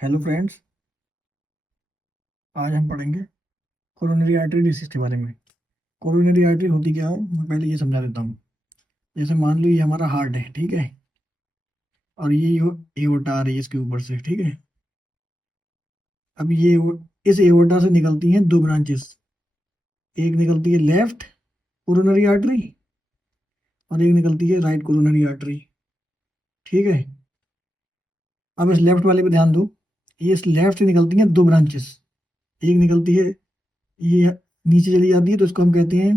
Hello friends. आज हम पढ़ेंगे कोरोनरी आर्टरी डिसीज के बारे में। कोरोनरी आर्टरी होती क्या है, मैं पहले ये समझा देता हूँ। जैसे मान लो ये हमारा हार्ट है, ठीक है, और ये एओर्टा आ रही है इसके ऊपर से, ठीक है। अब ये इस एओर्टा से निकलती हैं दो ब्रांचेस। एक निकलती है लेफ्ट कोरोनरी आर्टरी और एक निकलती है राइट कोरोनरी आर्टरी, ठीक है। अब इस लेफ्ट वाले पे ध्यान दो। ये इस लेफ्ट से निकलती हैं दो ब्रांचेस। एक निकलती है, ये नीचे चली जाती है तो इसको हम कहते हैं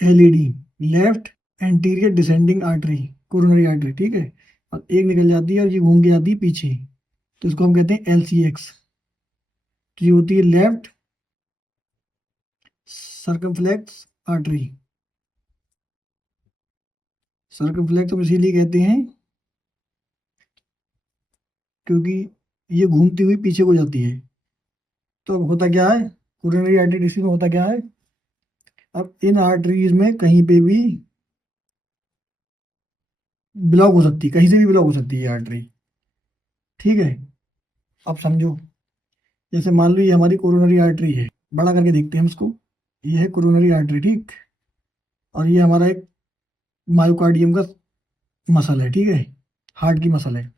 LED, left anterior descending artery, coronary artery, ठीक है। और एक निकल जाती है और ये घूम के जाती है पीछे, तो इसको हम कहते हैं एलसीएक्स। तो ये होती है लेफ्ट सर्कमफ्लेक्स आर्टरी। सर्कमफ्लेक्स हम इसीलिए कहते हैं क्योंकि ये घूमती हुई पीछे को जाती है। तो अब होता क्या है, कोरोनरी आर्टरी डिसीज में होता क्या है, अब इन आर्टरीज में कहीं पे भी ब्लॉक हो सकती है, कहीं से भी ब्लॉक हो सकती है आर्टरी, ठीक है। अब समझो, जैसे मान लो ये हमारी कोरोनरी आर्टरी है, बड़ा करके देखते हैं हम इसको। ये है कोरोनरी आर्टरी, ठीक। और ये हमारा एक मायोकार्डियम का मसल है, ठीक है, हार्ट की मसल है।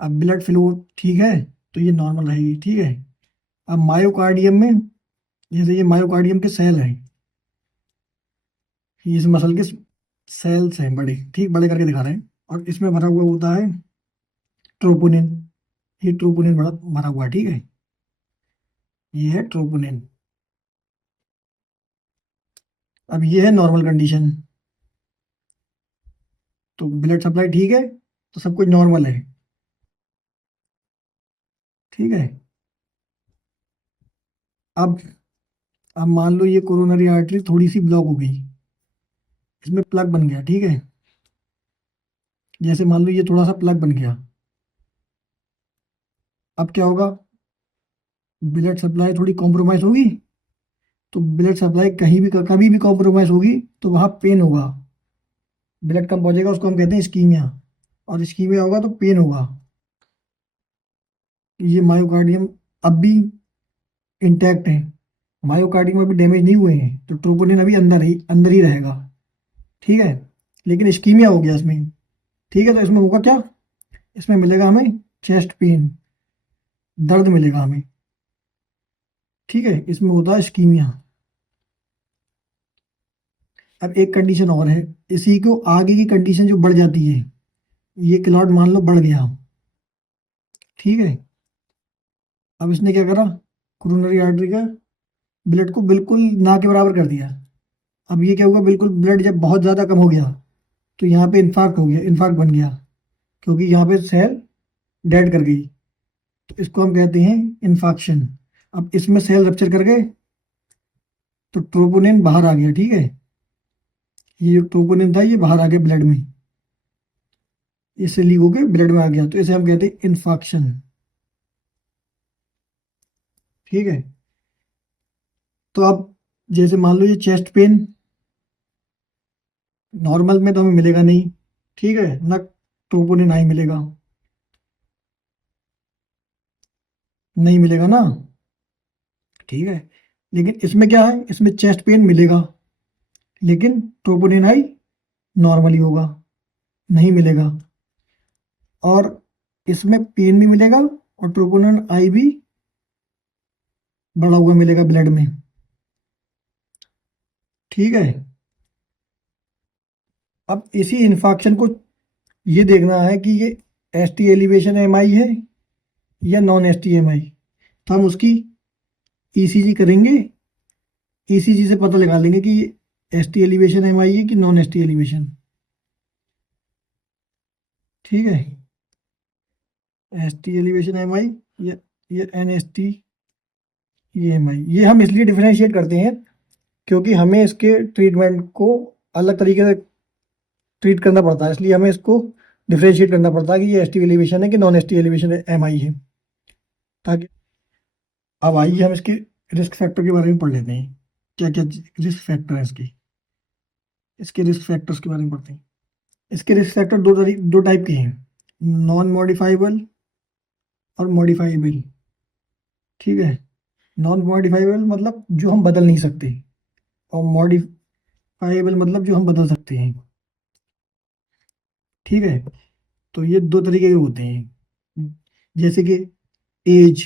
अब ब्लड फ्लो ठीक है तो ये नॉर्मल रहेगी, ठीक है। अब मायोकार्डियम में, जैसे ये मायोकार्डियम के सेल हैं, ये इस मसल के सेल्स हैं बड़े, ठीक, बड़े करके दिखा रहे हैं। और इसमें भरा हुआ होता है ट्रोपोनिन। ये ट्रोपोनिन भरा भरा हुआ है, ठीक है। ये है ट्रोपोनिन। अब ये है नॉर्मल कंडीशन, तो ब्लड सप्लाई ठीक है तो सब कुछ नॉर्मल है, ठीक है। अब अब मान लो ये कोरोनरी आर्टरी थोड़ी सी ब्लॉक हो गई, इसमें प्लग बन गया, ठीक है। जैसे मान लो ये थोड़ा सा प्लग बन गया, अब क्या होगा, ब्लड सप्लाई थोड़ी कॉम्प्रोमाइज होगी। तो ब्लड सप्लाई कहीं भी कभी भी कॉम्प्रोमाइज होगी तो वहां पेन होगा, ब्लड कम पहुंचेगा, उसको हम कहते हैं इस्कीमिया। और इस्कीमिया होगा तो पेन होगा। ये मायोकार्डियम अब भी इंटैक्ट है, मायोकार्डियम अभी डैमेज नहीं हुए हैं, तो ट्रोपोनिन अभी अंदर ही रहेगा, ठीक है। लेकिन इस्कीमिया हो गया इसमें, ठीक है। तो इसमें होगा क्या, इसमें मिलेगा हमें चेस्ट पेन, दर्द मिलेगा हमें, ठीक है। इसमें होता है इस्कीमिया। अब एक कंडीशन और है, इसी को आगे की कंडीशन जो बढ़ जाती है, ये क्लॉट मान लो बढ़ गया, ठीक है। अब इसने क्या करा, कोरोनरी आर्टरी का ब्लड को बिल्कुल ना के बराबर कर दिया। अब ये क्या हुआ, बिल्कुल ब्लड जब बहुत ज़्यादा कम हो गया तो यहाँ पे इन्फार्क्ट हो गया, इन्फार्क्ट बन गया, क्योंकि यहाँ पे सेल डेड कर गई। तो इसको हम कहते हैं इन्फाक्शन। अब इसमें सेल रप्चर कर गए तो ट्रोपोनिन बाहर आ गया, ठीक है। ये जो ट्रोपोनिन था ये बाहर आ गया ब्लड में, इससे लीक होके ब्लड में आ गया, तो इसे हम कहते हैं इन्फाक्शन, ठीक है। तो अब जैसे मान लो ये चेस्ट पेन नॉर्मल में तो हमें मिलेगा नहीं, ठीक है, ना ट्रोपोनिन आई मिलेगा, नहीं मिलेगा ना, ठीक है। लेकिन इसमें क्या है, इसमें चेस्ट पेन मिलेगा, लेकिन ट्रोपोनिन आई नॉर्मली होगा, नहीं मिलेगा। और इसमें पेन भी मिलेगा और ट्रोपोनिन आई भी बढ़ा हुआ मिलेगा ब्लड में, ठीक है। अब इसी इन्फेक्शन को ये देखना है कि ये S T elevation M I है या नॉन एस टी एम आई। तो हम उसकी ईसीजी करेंगे, ईसीजी से पता लगा लेंगे कि ये S T elevation M I है कि नॉन एस टी एलिवेशन, ठीक है। S T elevation M I या ये N S T E M I, ये हम इसलिए डिफरेंशिएट करते हैं क्योंकि हमें इसके ट्रीटमेंट को अलग तरीके से ट्रीट करना पड़ता है, इसलिए हमें इसको डिफरेंशिएट करना पड़ता है कि ये एस टी एलिवेशन है कि non S T elevation M I है, ताकि। अब आइए हम इसके रिस्क फैक्टर के बारे में पढ़ लेते हैं, क्या क्या रिस्क फैक्टर है इसकी। इसके रिस्क फैक्टर्स के बारे में पढ़ते हैं। इसके रिस्क फैक्टर दो टाइप के हैं, नॉन मॉडिफाइबल और मॉडिफाइबल। ठीक है, नॉन मॉडिफाइबल मतलब जो हम बदल नहीं सकते, और मॉडिफाइबल मतलब जो हम बदल सकते हैं। ठीक है, तो ये दो तरीके के होते हैं। जैसे कि एज,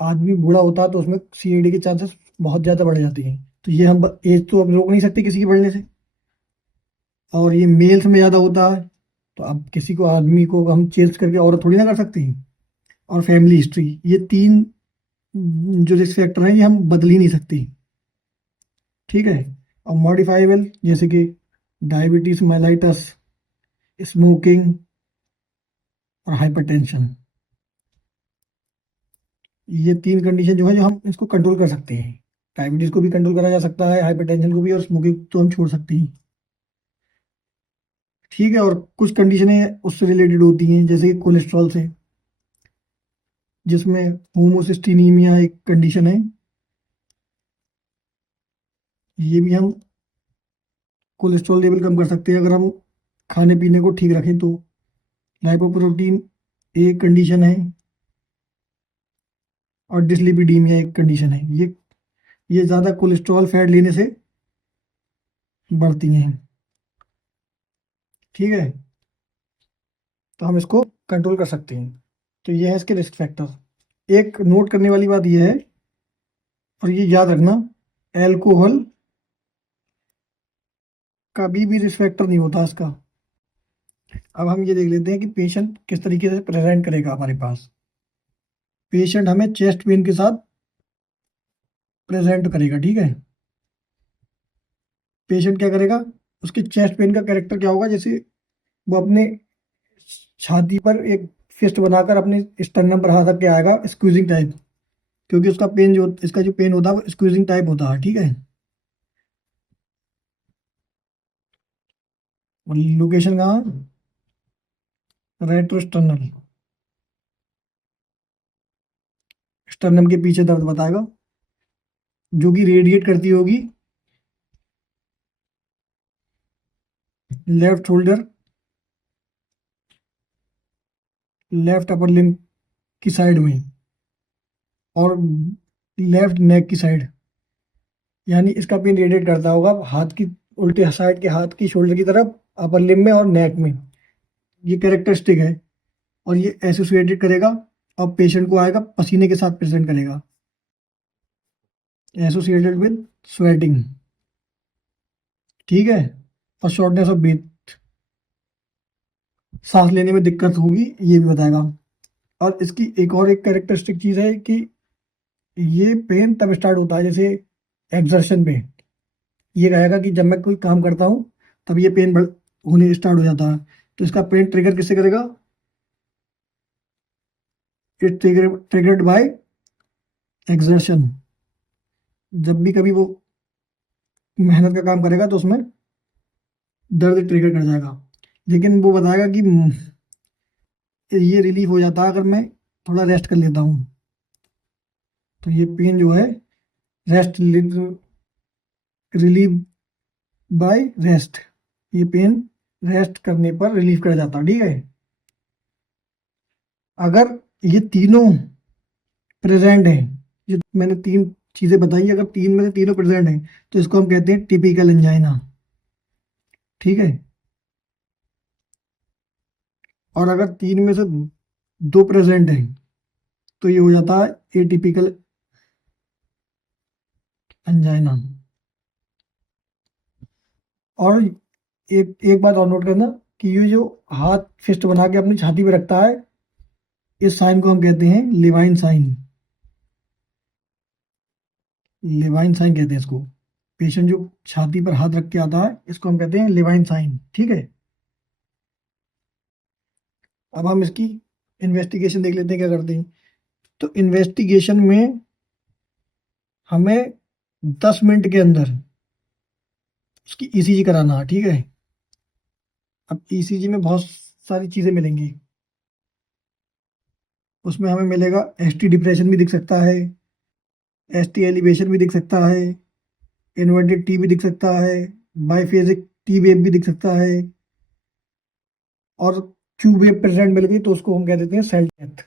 आदमी बूढ़ा होता है तो उसमें सीएडी के चांसेस बहुत ज़्यादा बढ़ जाते हैं, तो ये हम एज तो अब रोक नहीं सकते किसी के बढ़ने से। और ये मेल्स में ज़्यादा होता है, तो अब किसी को आदमी को हम चेंज करके औरत थोड़ी ना कर सकते हैं। और फैमिली हिस्ट्री, ये तीन जो रिस्क फैक्टर हैं ये हम बदल ही नहीं सकते। ठीक है, और मॉडिफाइबल जैसे कि डायबिटीज मेलाइटस, स्मोकिंग और हाइपरटेंशन, ये तीन कंडीशन जो है जो हम इसको कंट्रोल कर सकते हैं। डायबिटीज को भी कंट्रोल करा जा सकता है, हाइपरटेंशन को भी, और स्मोकिंग तो हम छोड़ सकते हैं। ठीक है, और कुछ कंडीशनें उससे रिलेटेड होती हैं जैसे कि कोलेस्ट्रॉल से, जिसमें होमोसिस्टीनीमिया एक कंडीशन है। ये भी हम कोलेस्ट्रॉल लेवल कम कर सकते हैं अगर हम खाने पीने को ठीक रखें तो। लाइपोप्रोटीन एक कंडीशन है, और डिसलिपिडीमिया एक कंडीशन है। ये ज़्यादा कोलेस्ट्रॉल फैट लेने से बढ़ती हैं। ठीक है, तो हम इसको कंट्रोल कर सकते हैं। तो ये है इसके रिस्क फैक्टर। एक नोट करने वाली बात ये है, और ये याद रखना, एल्कोहल कभी भी रिस्क फैक्टर नहीं होता इसका। अब हम ये देख लेते हैं कि पेशेंट किस तरीके से प्रेजेंट करेगा हमारे पास। पेशेंट हमें चेस्ट पेन के साथ प्रेजेंट करेगा। ठीक है, पेशेंट क्या करेगा, उसके चेस्ट पेन का कैरेक्टर क्या होगा, जैसे वो अपने छाती पर एक फिस्ट बनाकर अपने स्टर्नम पर हाथ रख के आएगा, स्क्वीजिंग टाइप। क्योंकि उसका पेन जो इसका जो पेन होता है वो स्क्वीजिंग टाइप होता है। ठीक है, लोकेशन कहाँ, रेट्रोस्टर्नल, स्टर्नम के पीछे दर्द बताएगा, जो कि रेडिएट करती होगी left shoulder, left upper limb की साइड में, और लेफ्ट नेक की साइड। यानी इसका पेन रेडिएट करता होगा हाथ की उल्टे साइड के हाथ की शोल्डर की तरफ, अपर लिम्ब में और नेक में। ये कैरेक्टरिस्टिक है, और ये एसोसिएटेड करेगा, और पेशेंट को आएगा पसीने के साथ प्रेजेंट करेगा, एसोसिएटेड विद स्वेटिंग। ठीक है, और शॉर्टनेस ऑफ ब्रीथ, सांस लेने में दिक्कत होगी, ये भी बताएगा। और इसकी एक कैरेक्टरिस्टिक चीज है कि ये पेन तब स्टार्ट होता है जैसे एक्सर्शन पे। ये कहेगा कि जब मैं कोई काम करता हूँ तब ये पेन होने स्टार्ट हो जाता है। तो इसका पेन ट्रिगर किससे करेगा, इट ट्रिगर्ड बाय एक्सर्शन। जब भी कभी वो मेहनत का काम करेगा तो उसमें दर्द ट्रिगर कर जाएगा। लेकिन वो बताएगा कि ये रिलीफ हो जाता है अगर मैं थोड़ा रेस्ट कर लेता हूँ। तो ये पेन जो है रेस्ट रिलीव बाय रेस्ट, ये पेन रेस्ट करने पर रिलीफ कर जाता है। ठीक है, अगर ये तीनों प्रेजेंट है, जो मैंने तीन चीजें बताई, अगर तीन में से तीनों प्रेजेंट है तो इसको हम कहते हैं टिपिकल एंजाइना। ठीक है, और अगर तीन में से दो प्रेजेंट है तो ये हो जाता है एटिपिकल एंजाइना। और एक एक बात और नोट करना, कि ये जो हाथ फिस्ट बना के अपनी छाती पे रखता है, इस साइन को हम कहते हैं लिवाइन साइन। लिवाइन साइन कहते हैं इसको। पेशेंट जो छाती पर हाथ रख के आता है इसको हम कहते हैं लिवाइन साइन। ठीक है, अब हम इसकी इन्वेस्टिगेशन देख लेते हैं क्या करते हैं। तो इन्वेस्टिगेशन में हमें 10 मिनट के अंदर उसकी ईसीजी कराना है। ठीक है, अब ईसीजी में बहुत सारी चीजें मिलेंगी। उसमें हमें मिलेगा एसटी डिप्रेशन भी दिख सकता है, एसटी एलिवेशन भी दिख सकता है, इन्वर्टेड टी भी दिख सकता है, बाईफेजिक टी वेव भी दिख सकता है, और क्यू वेव प्रेजेंट मिल गई तो उसको हम कह देते हैं सेल डेथ।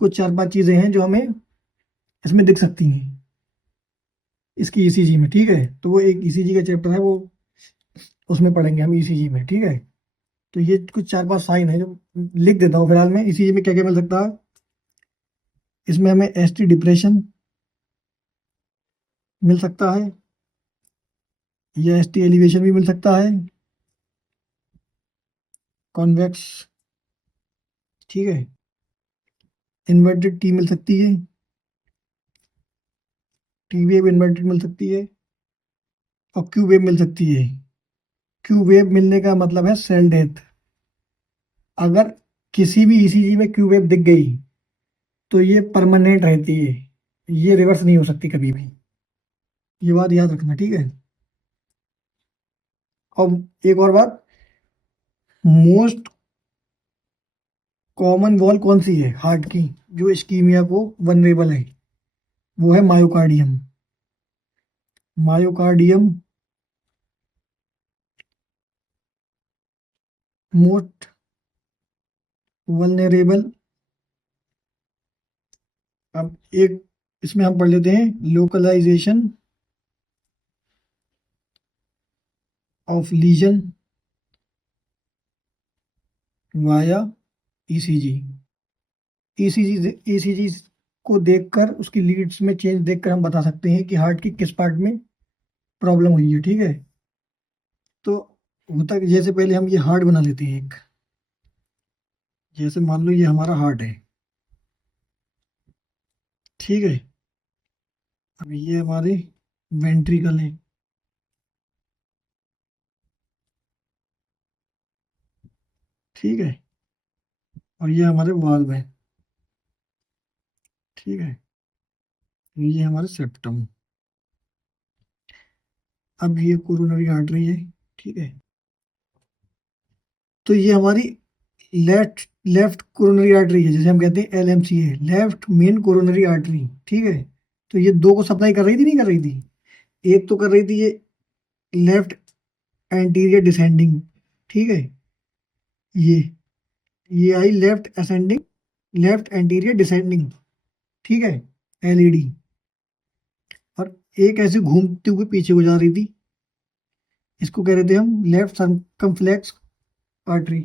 कुछ 4-5 चीजें हैं जो हमें इसमें दिख सकती हैं इसकी ईसीजी में, ठीक है। तो वो एक ईसीजी का चैप्टर है, वो उसमें पढ़ेंगे हम ईसीजी में, ठीक है। तो ये कुछ 4-5 साइन है जो लिख देता हूँ फिलहाल में। ईसीजी में क्या क्या मिल सकता है, इसमें हमें एसटी डिप्रेशन मिल सकता है, या एसटी एलिवेशन भी मिल सकता है, कॉन्वेक्स, ठीक है। इन्वर्टेड टी मिल सकती है, टी वेव इन्वर्टेड मिल सकती है, और क्यू वेव मिल सकती है। क्यू वेव मिलने का मतलब है सेल डेथ। अगर किसी भी ईसीजी में क्यू वेव दिख गई तो ये परमानेंट रहती है, ये रिवर्स नहीं हो सकती कभी भी, ये बात याद रखना, ठीक है। और एक और बात, मोस्ट कॉमन वॉल कौन सी है हार्ट की जो इस्कीमिया को वनरेबल है, वो है मायोकार्डियम। Myocardium most vulnerable. अब एक इसमें हम पढ़ लेते हैं localization of lesion via ECG. ECG को देखकर उसकी लीड्स में चेंज देखकर हम बता सकते हैं कि हार्ट की किस पार्ट में प्रॉब्लम हुई है, ठीक है। तो होता है जैसे पहले हम ये हार्ट बना लेते हैं एक, जैसे मान लो ये हमारा हार्ट है, ठीक है। अब ये हमारे वेंट्रिकल है, ठीक है। और ये हमारे वाल्व है, ठीक है। ये हमारे सेप्टम। अब ये कोरोनरी आर्टरी है, ठीक है। तो ये हमारी लेफ्ट लेफ्ट कोरोनरी आर्टरी है, जैसे हम कहते हैं एलएमसी है, लेफ्ट मेन कोरोनरी आर्टरी, ठीक है। तो ये दो को सप्लाई कर रही थी नहीं कर रही थी, एक तो कर रही थी ये लेफ्ट एंटीरियर डिसेंडिंग, ठीक है। ये ये I left ascending, left anterior descending, ठीक है, एलईडी। और एक ऐसे घूमते हुए पीछे को जा रही थी, इसको कह रहे थे हम लेफ्ट सर्कमफ्लेक्स आर्टरी,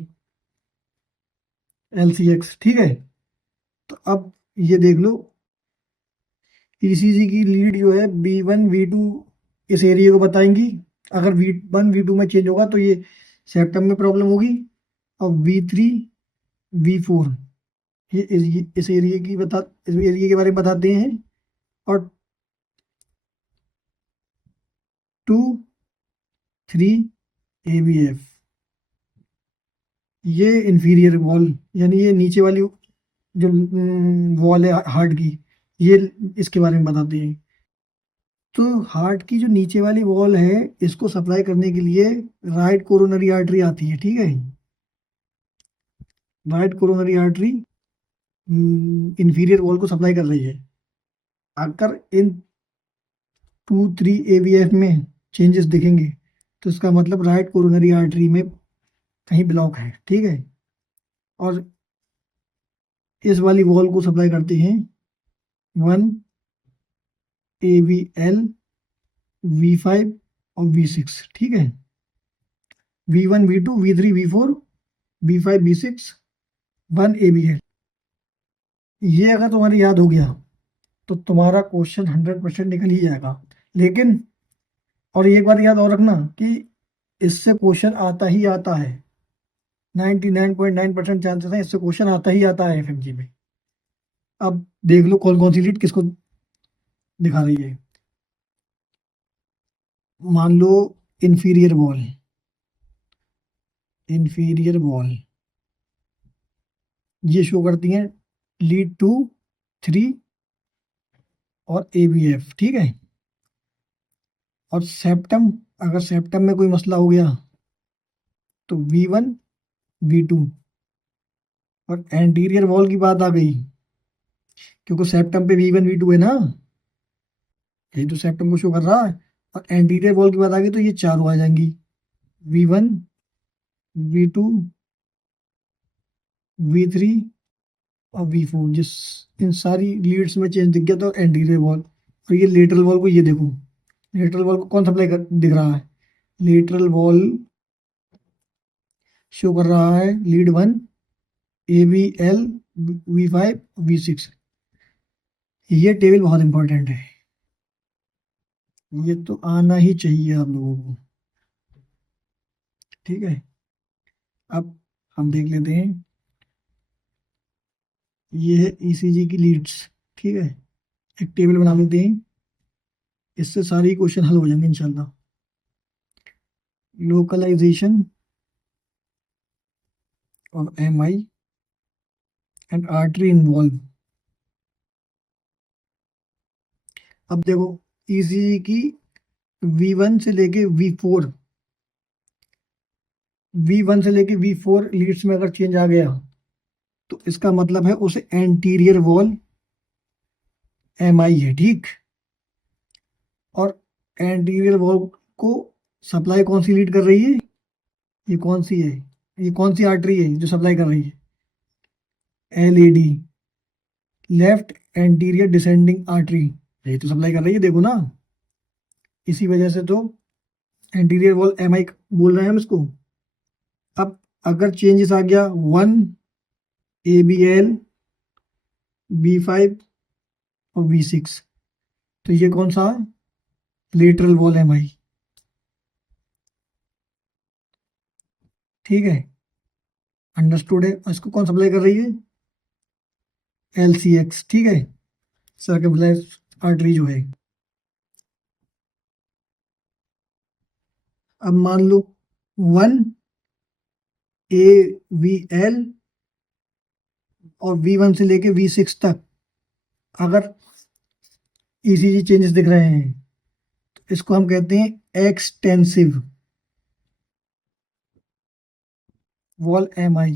एलसीएक्स, ठीक है। तो अब ये देख लो, ईसीजी की लीड जो है बी1 वी2 इस एरिया को बताएंगी। अगर वी1 वी2 में चेंज होगा तो ये सेप्टम में प्रॉब्लम होगी। और वी3 वी4 ये इस एरिया की बता इस एरिया के बारे में बताते हैं। और 2 3 एवीएफ, ये इंफीरियर वॉल, यानी ये नीचे वाली जो वॉल है हार्ट की, ये इसके बारे में बताते हैं। तो हार्ट की जो नीचे वाली वॉल है इसको सप्लाई करने के लिए राइट कोरोनरी आर्टरी आती है, ठीक है। Right coronary artery inferior wall को सप्लाई कर रही है। अगर इन 2 3 एवीएफ में चेंजेस दिखेंगे तो इसका मतलब राइट कोरोनरी आर्टरी में कहीं ब्लॉक है, ठीक है। और इस वाली वॉल को सप्लाई करते हैं 1 AVL V5 और V6, ठीक है। V1 V2 V3 V4 V5 V6 1 AVL। ये अगर तुम्हारी याद हो गया तो तुम्हारा क्वेश्चन 100% निकल ही जाएगा। लेकिन और एक बात याद और रखना कि इससे क्वेश्चन आता ही आता है, 99.9% चांसेस है इससे क्वेश्चन आता ही आता है एफएमजी में। अब देख लो कौन कौन सी लीड किसको दिखा रही है। मान लो इंफीरियर वॉल, इंफीरियर वॉल ये शो करती हैं लीड 2 3 और एबीएफ, ठीक है। और सेप्टम, अगर सेप्टम में कोई मसला हो गया तो V1 V2। और एंटीरियर वॉल की बात आ गई क्योंकि सेप्टम पे V1 V2 है ना, यही तो सेप्टम को शो कर रहा है। और एंटीरियर वॉल की बात आ गई तो ये चारों आ जाएंगी, V1 V2 V3 और V4, जिस इन सारी लीड्स में चेंज दिख गया तो एंटीरियर वॉल। और ये लेटरल वॉल को, ये देखो लेटरल वॉल को कौन सप्लाई कर दिख रहा है, लेटरल वॉल शो कर रहा है लीड 1 AVL V5 V6। ये टेबल बहुत इंपॉर्टेंट है, ये तो आना ही चाहिए आप लोगों को, ठीक है। अब हम देख लेते हैं, ये है ECG की लीड्स, ठीक है। एक टेबल बना लेते हैं, इससे सारे क्वेश्चन हल हो जाएंगे इंशाल्लाह। Localization of MI and artery involve. अब देखो ECG की V1 से लेके V4 लीड्स में अगर चेंज आ गया तो इसका मतलब है उसे एंटीरियर वॉल MI है, ठीक। और एंटीरियर वॉल को सप्लाई कौन सी लीड कर रही है, ये कौन सी है, ये कौन सी आर्टरी है जो सप्लाई कर रही है, LAD, left anterior descending artery, यही तो सप्लाई कर रही है, देखो ना। इसी वजह से तो एंटीरियर वॉल MI बोल रहे हैं हम इसको। अब अगर चेंजेस आ गया 1 ABL V5 और V6, तो ये कौन सा है, लेटरल वॉल MI, ठीक है। अंडरस्टूड है। इसको कौन सप्लाई कर रही है, LCX, ठीक है, सर्कमफ्लेक्स आर्टरी जो है। अब मान लो 1 AVL और V1 से लेके V6 तक अगर ECG चेंजेस दिख रहे हैं तो इसको हम कहते हैं एक्सटेंसिव वॉल MI।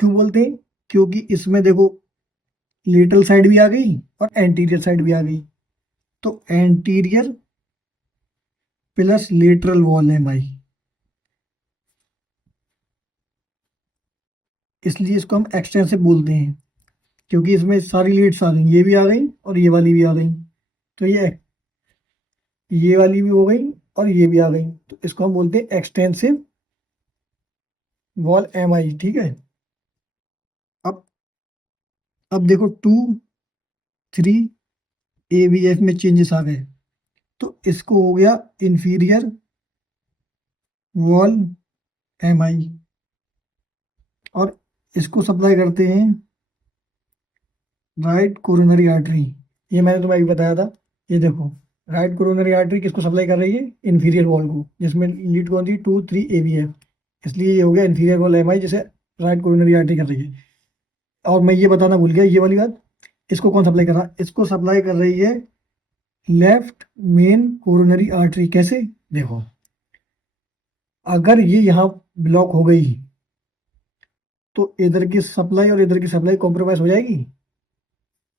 क्यों बोलते हैं, क्योंकि इसमें देखो लेटरल साइड भी आ गई और एंटीरियर साइड भी आ गई, तो anterior plus lateral wall MI, इसलिए इसको हम एक्सटेंसिव बोलते हैं, क्योंकि इसमें सारी लीड्स आ गई, ये भी आ गई और ये वाली भी आ गई, तो ये वाली भी हो गई और ये भी आ गई, तो इसको हम बोलते हैं एक्सटेंसिव वॉल MI, ठीक है। अब अब देखो 2 3 AVF में चेंजेस आ गए, तो इसको हो गया इंफीरियर वॉल MI, और इसको सप्लाई करते हैं राइट कोरोनरी आर्टरी। ये मैंने तुम्हें अभी बताया था, ये देखो राइट कोरोनरी आर्टरी किसको सप्लाई कर रही है, इंफीरियर वॉल को, जिसमें लीड कौन थी 2 3 AVF, इसलिए ये हो गया इंफीरियर वॉल MI जिसे राइट कोरोनरी आर्टरी कर रही है। और मैं ये बताना भूल गया, ये वाली बात, इसको कौन सप्लाई कर रहा है, इसको सप्लाई कर रही है लेफ्ट मेन कोरोनरी आर्टरी। कैसे, देखो अगर ये यहाँ ब्लॉक हो गई तो इधर की सप्लाई और इधर की सप्लाई कॉम्प्रोमाइज हो जाएगी,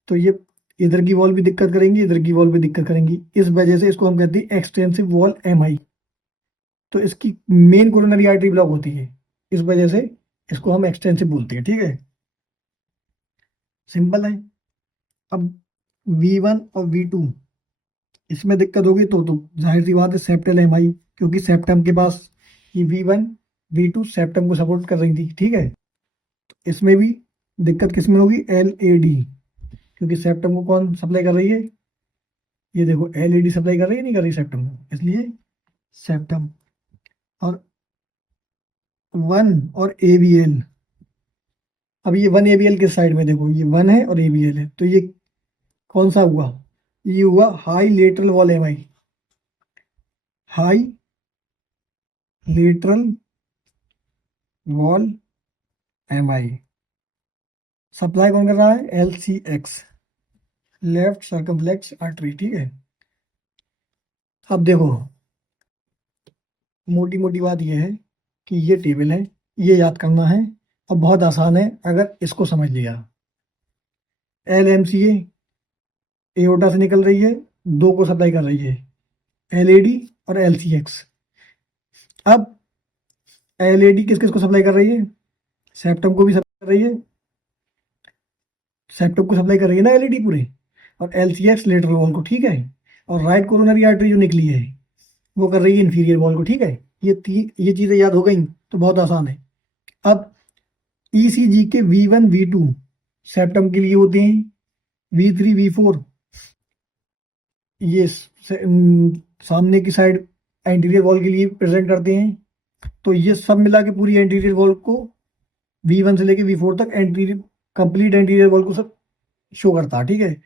तो ये इधर की वॉल भी दिक्कत करेंगी, इधर की वॉल भी दिक्कत करेंगी, इस वजह से इसको हम कहते हैं एक्सटेंसिव वॉल MI। तो इसकी मेन कोरोनरी आर्टरी ब्लॉक होती है, इस वजह से इसको हम एक्सटेंसिव बोलते हैं, ठीक है, सिंपल है। अब V1 और V2 इसमें दिक्कत होगी तो जाहिर सी बात है सेप्टल MI, क्योंकि सेप्टम के पास ये V1 V2 सेप्टम को सपोर्ट कर रही थी, ठीक है। इसमें भी दिक्कत किस में होगी, LAD, क्योंकि सेप्टम को कौन सप्लाई कर रही है, ये देखो LAD सप्लाई कर रही है, नहीं कर रही सेप्टम को, इसलिए सेप्टम। और 1 और ABL, अब ये 1 ABL किस साइड में, देखो ये 1 है और ABL है, तो ये कौन सा हुआ, ये हुआ high lateral wall MI, high lateral wall MI। Supply कौन कर रहा है, LCX, लेफ्ट सर्कमफ्लेक्स आर्टरी, ठीक है। अब देखो मोटी मोटी बात यह है कि ये टेबल है, ये याद करना है और बहुत आसान है अगर इसको समझ लिया। LMCA एओर्टा से निकल रही है, दो को सप्लाई कर रही है, LAD और LCX। अब LAD किस किस को सप्लाई कर रही है, सेप्टम को भी सप्लाई कर रही है, सेप्टम को सप्लाई कर रही है ना एलईडी पूरे, और एलसीएक्स लेटरल वॉल को, ठीक है। और राइट कोरोनरी आर्टरी जो निकली है वो कर रही है इंफीरियर वॉल को, ठीक है। ये चीज़ें याद हो गई तो बहुत आसान है। अब ईसीजी के V1 V2 सेप्टम के लिए होते हैं, V3 V4 ये सामने की साइड एंटीरियर वॉल के लिए प्रेजेंट करते हैं। तो ये सब मिला के पूरी एंटीरियर वॉल को V1 से लेके V4 तक एंटीरियर कंप्लीट एंटीरियर वॉल को सब शो करता है, ठीक है।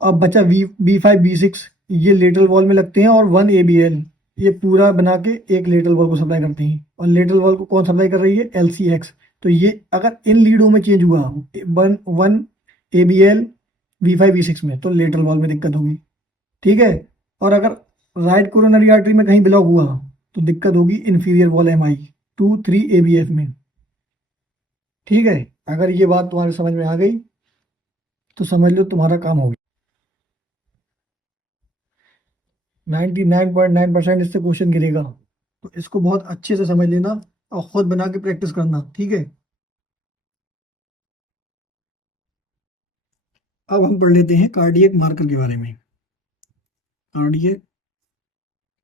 अब बचा B5 B6 ये लेटरल वॉल में लगते हैं, और 1 ABL ये पूरा बना के एक लेटरल वॉल को सप्लाई करते हैं। और लेटरल वॉल को कौन सप्लाई कर रही है? LCX। तो ये अगर इन लीडों में चेंज हुआ 1 ABL V5 V6 में, तो लेटरल वॉल में दिक्कत होगी, ठीक है। और अगर राइट कोरोनरी आर्टरी में कहीं ब्लॉक हुआ तो दिक्कत होगी इंफीरियर वॉल MI 2-3 ABF में, ठीक है। अगर ये बात तुम्हारे समझ में आ गई तो समझ लो तुम्हारा काम हो गया। 99.9% इससे क्वेश्चन गिरेगा, तो इसको बहुत अच्छे से समझ लेना और खुद बना के प्रैक्टिस करना, ठीक है। अब हम पढ़ लेते हैं कार्डियक मार्कर के बारे में। कार्डियक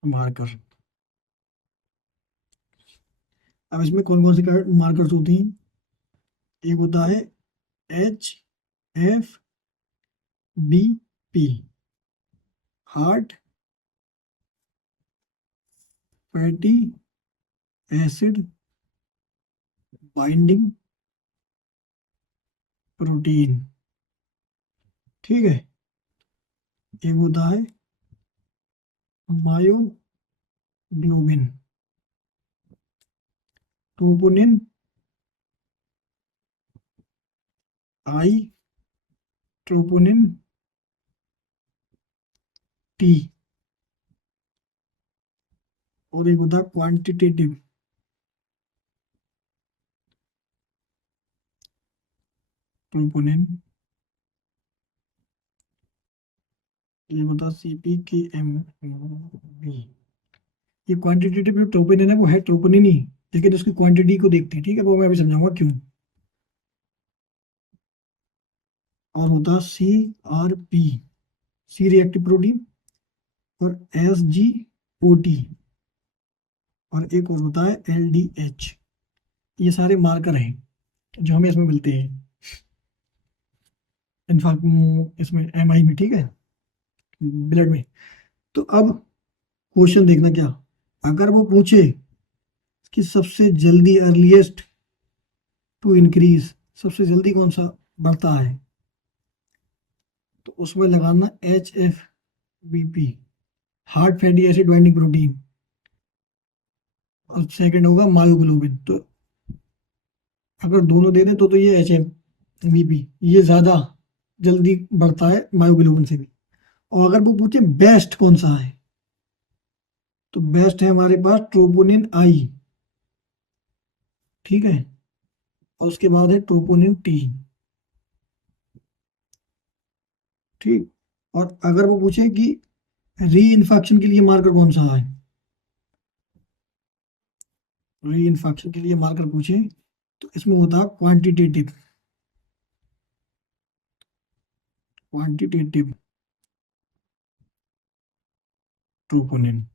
मार्कर, अब इसमें कौन कौन से मार्कर्स होती हैं? एक होता है HFBP heart fatty acid binding protein, ठीक है। एक होता है मायोग्लोबिन, ट्रोपोनिन आई, ट्रोपोनिन टी, और एक होता है क्वांटिटेटिव ट्रोपोनिन, ये होता है CPKMB। ये क्वांटिटेटिव जो ट्रोपोनिन है वो है ट्रोपोनिन ही, लेकिन उसकी क्वांटिटी को देखते हैं, ठीक है। वो मैं अभी समझाऊंगा क्यों। और होता है CRP सी रिएक्टिव प्रोटीन, और SGOT, और एक और होता है LDH। ये सारे मार्कर हैं जो हमें इसमें मिलते हैं, इनफैक्ट इसमें MI में, ठीक है, ब्लड में। तो अब क्वेश्चन देखना क्या, अगर वो पूछे कि सबसे जल्दी अर्लीस्ट टू इंक्रीज, सबसे जल्दी कौन सा बढ़ता है, तो उसमें लगाना HFBP heart fatty acid binding protein, और सेकंड होगा मायोग्लोबिन। तो अगर दोनों दे दें तो ये HFBP ये ज़्यादा जल्दी बढ़ता है मायोग्लोबिन से भी। और अगर वो पूछे बेस्ट कौन सा है, तो बेस्ट है हमारे पास ट्रोपोनिन आई, ठीक है, और उसके बाद है ट्रोपोनिन टी, ठीक। और अगर वो पूछे कि री इन्फेक्शन के लिए मार्कर कौन सा है, री इन्फेक्शन के लिए मार्कर पूछे तो इसमें होता है क्वांटिटेटिव ट्रोपोनिन,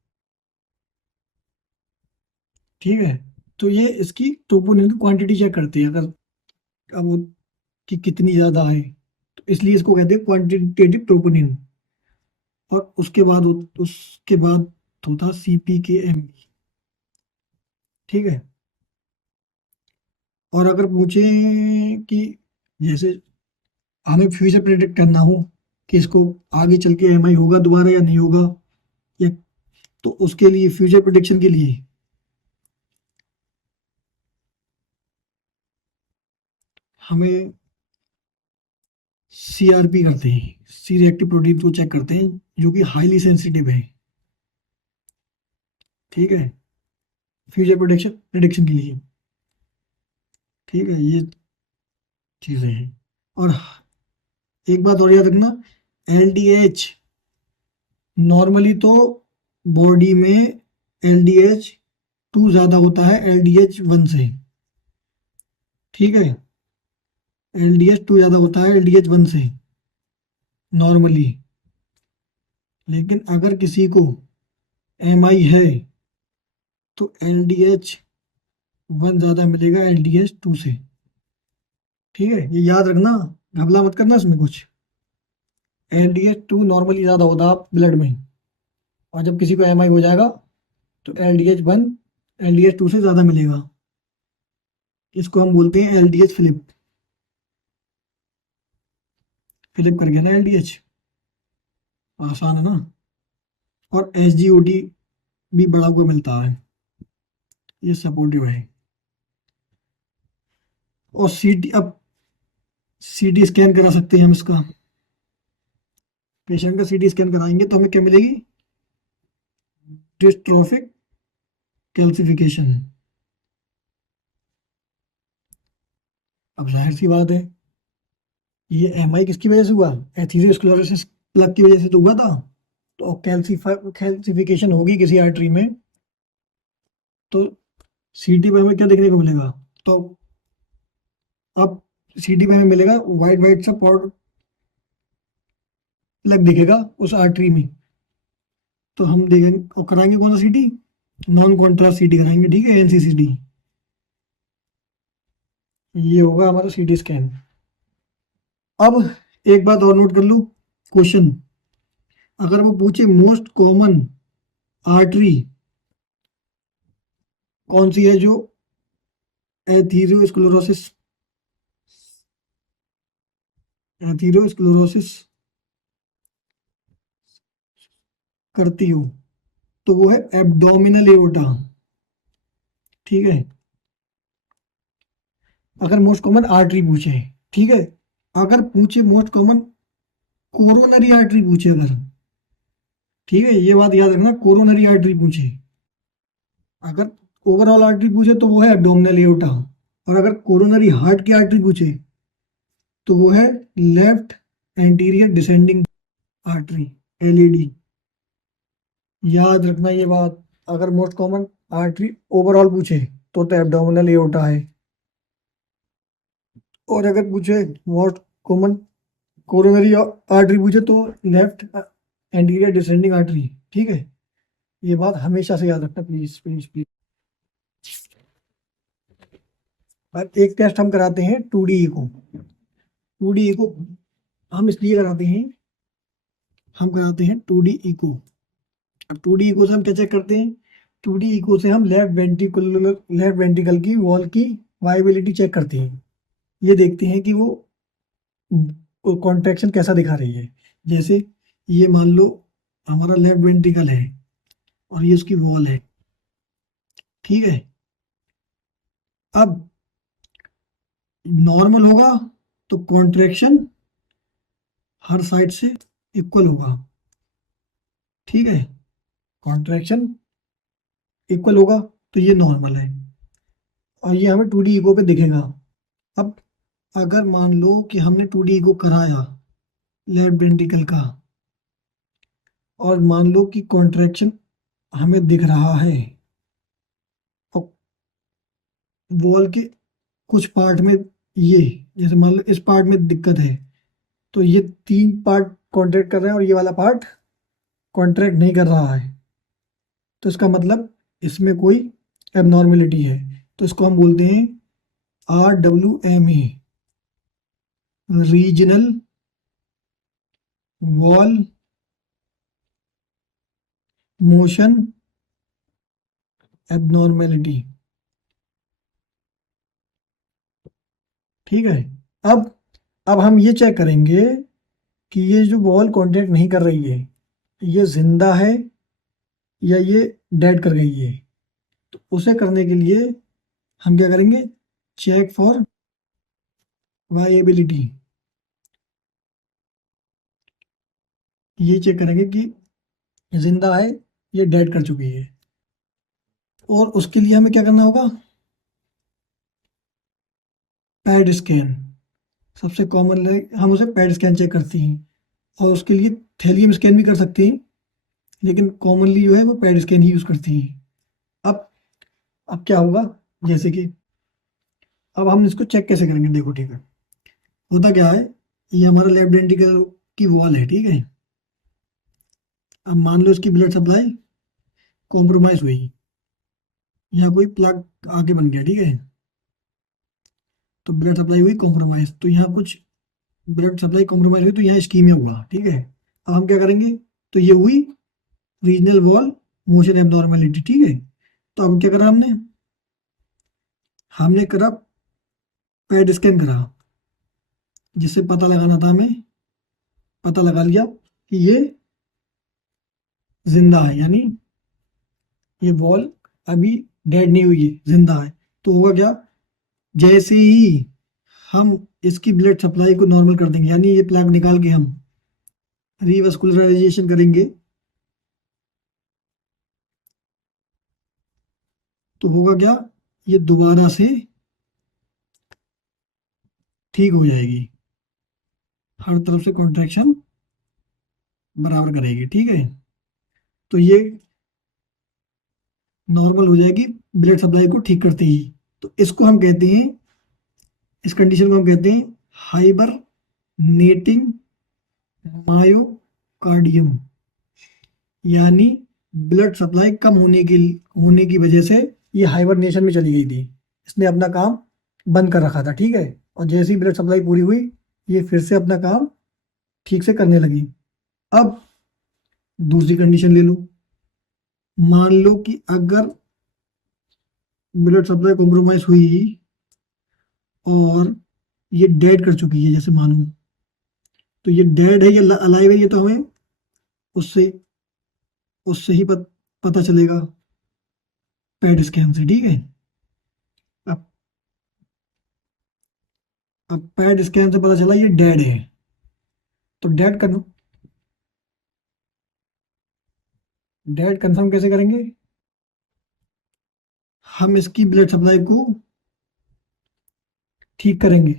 ठीक है। तो ये इसकी ट्रोपोनिन की क्वांटिटी चेक करते हैं, अगर अब वो कि कितनी ज़्यादा है, तो इसलिए इसको कहते हैं क्वांटिटेटिव ट्रोपोनिन। और उसके बाद होता CPKM, ठीक है। और अगर पूछे कि जैसे हमें फ्यूचर प्रेडिक्ट करना हो कि इसको आगे चल के MI होगा दोबारा या नहीं होगा, या तो उसके लिए फ्यूचर प्रेडिक्शन के लिए हमें CRP करते हैं, सी रिएक्टिव प्रोटीन को चेक करते हैं, जो कि हाईली सेंसिटिव है, ठीक है, फ्यूचर प्रेडिक्शन के लिए, ठीक है। ये चीज़ें हैं। और एक बात और याद रखना, LDH नॉर्मली तो बॉडी में LDH 2 ज़्यादा होता है LDH 1 से, ठीक है। LDH2 ज़्यादा होता है LDH1 से नॉर्मली, लेकिन अगर किसी को MI है तो LDH1 ज़्यादा मिलेगा LDH2 से। ठीक है, ये याद रखना, घबला मत करना इसमें कुछ। LDH2 नॉर्मली ज़्यादा होता है ब्लड में, और जब किसी को MI हो जाएगा तो LDH1 LDH2 से ज़्यादा मिलेगा। इसको हम बोलते हैं LDH फिलिप। फिलिप कर गया ना LDH, आसान है ना। और SGOT भी बड़ा हुआ मिलता है, ये सपोर्टिव है। और CT, अब CT स्कैन करा सकते हैं हम इसका। पेशेंट का CT स्कैन कराएंगे तो हमें क्या मिलेगी? Dystrophic calcification. अब जाहिर सी बात है, ये MI किसकी वजह से हुआ? एथेरोस्क्लेरोसिस प्लग की वजह से तो हुआ था। तो कैल्सिफिकेशन होगी किसी आर्टरी में, तो CT में हमें क्या देखने को मिलेगा? तो अब CT में हमें मिलेगा वाइट वाइट सा पॉट प्लग दिखेगा उस आर्टरी में। तो हम देखेंगे और कराएंगे कौन सा CT? नॉन कॉन्ट्रास्ट CT कराएंगे, ठीक है, NCCT। ये होगा हमारा CT स्कैन। अब एक बात और नोट कर लो, क्वेश्चन अगर वो पूछे मोस्ट कॉमन आर्टरी कौन सी है जो एथेरोस्क्लेरोसिस एथेरोस्क्लेरोसिस करती हो, तो वो है एब्डोमिनल एओर्टा। ठीक है, अगर मोस्ट कॉमन आर्टरी पूछे, ठीक है। अगर पूछे मोस्ट कॉमन कोरोनरी आर्टरी पूछे अगर, ठीक है, ये बात याद रखना, कोरोनरी आर्टरी पूछे। अगर ओवरऑल आर्टरी पूछे तो वो है एब्डोमिनल एओर्टा, और अगर कोरोनरी हार्ट की आर्टरी पूछे तो वो है left anterior descending artery, LAD। याद रखना ये बात, अगर मोस्ट कॉमन आर्टरी ओवरऑल पूछे तो एब्डोमिनल एओर्टा है, और अगर पूछे मोस्ट कॉमन कोरोनरी आर्टरी पूछे तो लेफ्ट एंटीरियर डिसेंडिंग आर्टरी। ठीक है, ये बात हमेशा से याद रखना, प्लीज प्लीज प्लीज। अब एक टेस्ट हम कराते हैं 2D इको। 2D इको हम इसलिए कराते हैं, हम कराते हैं 2D इको। अब 2D इको से हम क्या चेक करते हैं? 2D इको से हम लेफ्ट वेंट्रिकल की वॉल की वाइबिलिटी चेक करते हैं। ये देखते हैं कि वो कॉन्ट्रैक्शन कैसा दिखा रही है। जैसे ये मान लो हमारा लेफ्ट वेंट्रिकल है और ये उसकी वॉल है, ठीक है। अब नॉर्मल होगा तो कॉन्ट्रैक्शन हर साइड से इक्वल होगा, ठीक है। कॉन्ट्रैक्शन इक्वल होगा तो ये नॉर्मल है, और ये हमें 2D इको पे दिखेगा। अब अगर मान लो कि हमने 2D इको कराया लेफ्ट वेंट्रिकल का, और मान लो कि कॉन्ट्रैक्शन हमें दिख रहा है, और वॉल के कुछ पार्ट में ये, जैसे मान लो इस पार्ट में दिक्कत है, तो ये 3 पार्ट कॉन्ट्रैक्ट कर रहे हैं और ये वाला पार्ट कॉन्ट्रैक्ट नहीं कर रहा है, तो इसका मतलब इसमें कोई एबनॉर्मेलिटी है। तो इसको हम बोलते हैं RWMA, regional wall motion abnormality. ठीक है, अब हम ये चेक करेंगे कि ये जो वॉल कॉन्टैक्ट नहीं कर रही है, ये जिंदा है या ये डेड कर गई है। तो उसे करने के लिए हम क्या करेंगे? Check for viability. ये चेक करेंगे कि जिंदा है, ये डेड कर चुकी है। और उसके लिए हमें क्या करना होगा? पैड स्कैन सबसे कॉमन है, हम उसे पैड स्कैन चेक करते हैं। और उसके लिए थैलियम स्कैन भी कर सकते हैं, लेकिन कॉमनली जो है वो पैड स्कैन ही यूज़ करते हैं। अब अब क्या होगा, जैसे कि अब हम इसको चेक कैसे करेंगे, देखो ठीक है। होता क्या है, ये हमारा लेफ्ट वेंट्रिकल की वॉल है, ठीक है। अब मान लो इसकी ब्लड सप्लाई कॉम्प्रोमाइज हुई, यहाँ कोई प्लग आके बन गया, ठीक है। तो ब्लड सप्लाई हुई कॉम्प्रोमाइज, तो यहाँ कुछ ब्लड सप्लाई कॉम्प्रोमाइज हुई तो यहाँ इस्कीमिया हुआ, ठीक है। अब हम क्या करेंगे, तो ये हुई रीजनल वॉल मोशन एबनॉर्मेलिटी, ठीक है। तो अब क्या करा हमने, हमने करा पेट स्कैन करा, जिससे पता लगाना था हमें, पता लगा लिया कि ये जिंदा है, यानी ये वॉल अभी डेड नहीं हुई है, जिंदा है। तो होगा क्या, जैसे ही हम इसकी ब्लड सप्लाई को नॉर्मल कर देंगे, यानी ये प्लग निकाल के हम रीवस्कुलराइजेशन करेंगे, तो होगा क्या, ये दोबारा से ठीक हो जाएगी, हर तरफ से कॉन्ट्रैक्शन बराबर करेगी, ठीक है। तो ये नॉर्मल हो जाएगी ब्लड सप्लाई को ठीक करते ही। तो इसको हम कहते हैं, इस कंडीशन को हम कहते हैं हाइबरनेटिंग मायोकार्डियम, यानी ब्लड सप्लाई कम होने की वजह से ये हाइबरनेशन में चली गई थी, इसने अपना काम बंद कर रखा था, ठीक है। और जैसे ही ब्लड सप्लाई पूरी हुई, ये फिर से अपना काम ठीक से करने लगी। अब दूसरी कंडीशन ले लो, मान लो कि अगर ब्लड सप्लाई कॉम्प्रोमाइज हुई और ये डेड कर चुकी है, जैसे मानो, तो ये डेड है या अलाइव है, ये तो हमें उससे उससे ही पता चलेगा पेट स्कैन से, ठीक है। अब अब पेट स्कैन से पता चला ये डेड है, तो डेड कंफर्म कैसे करेंगे, हम इसकी ब्लड सप्लाई को ठीक करेंगे,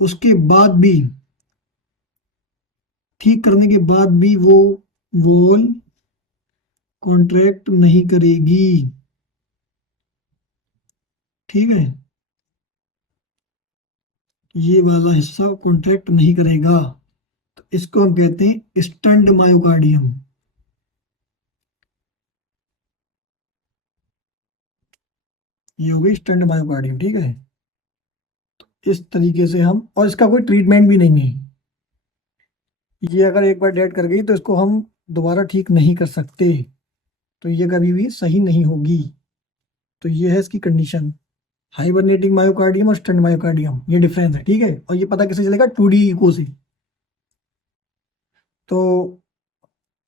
उसके बाद भी, ठीक करने के बाद भी वो वॉल कॉन्ट्रैक्ट नहीं करेगी, ठीक है। ये वाला हिस्सा कॉन्ट्रैक्ट नहीं करेगा, तो इसको हम कहते हैं स्टंट मायोकार्डियम। ये हो गई स्टंट मायोकार्डियम, ठीक है। इस तरीके से हम, और इसका कोई ट्रीटमेंट भी नहीं है, ये अगर एक बार डेड कर गई तो इसको हम दोबारा ठीक नहीं कर सकते, तो ये कभी भी सही नहीं होगी। तो ये है इसकी कंडीशन, हाइबरनेटिंग मायोकार्डियम और स्टंट मायोकार्डियम, ये डिफरेंस है, ठीक है। और ये पता कैसे चलेगा, 2D इको से। तो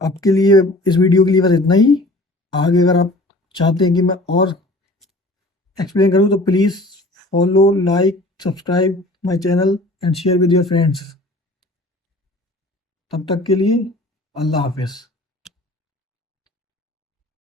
आपके लिए, इस वीडियो के लिए बस इतना ही। आगे अगर आप चाहते हैं कि मैं और एक्सप्लेन करूँ, तो please follow, like, subscribe my channel and share with your friends. तब तक के लिए अल्लाह हाफिज़।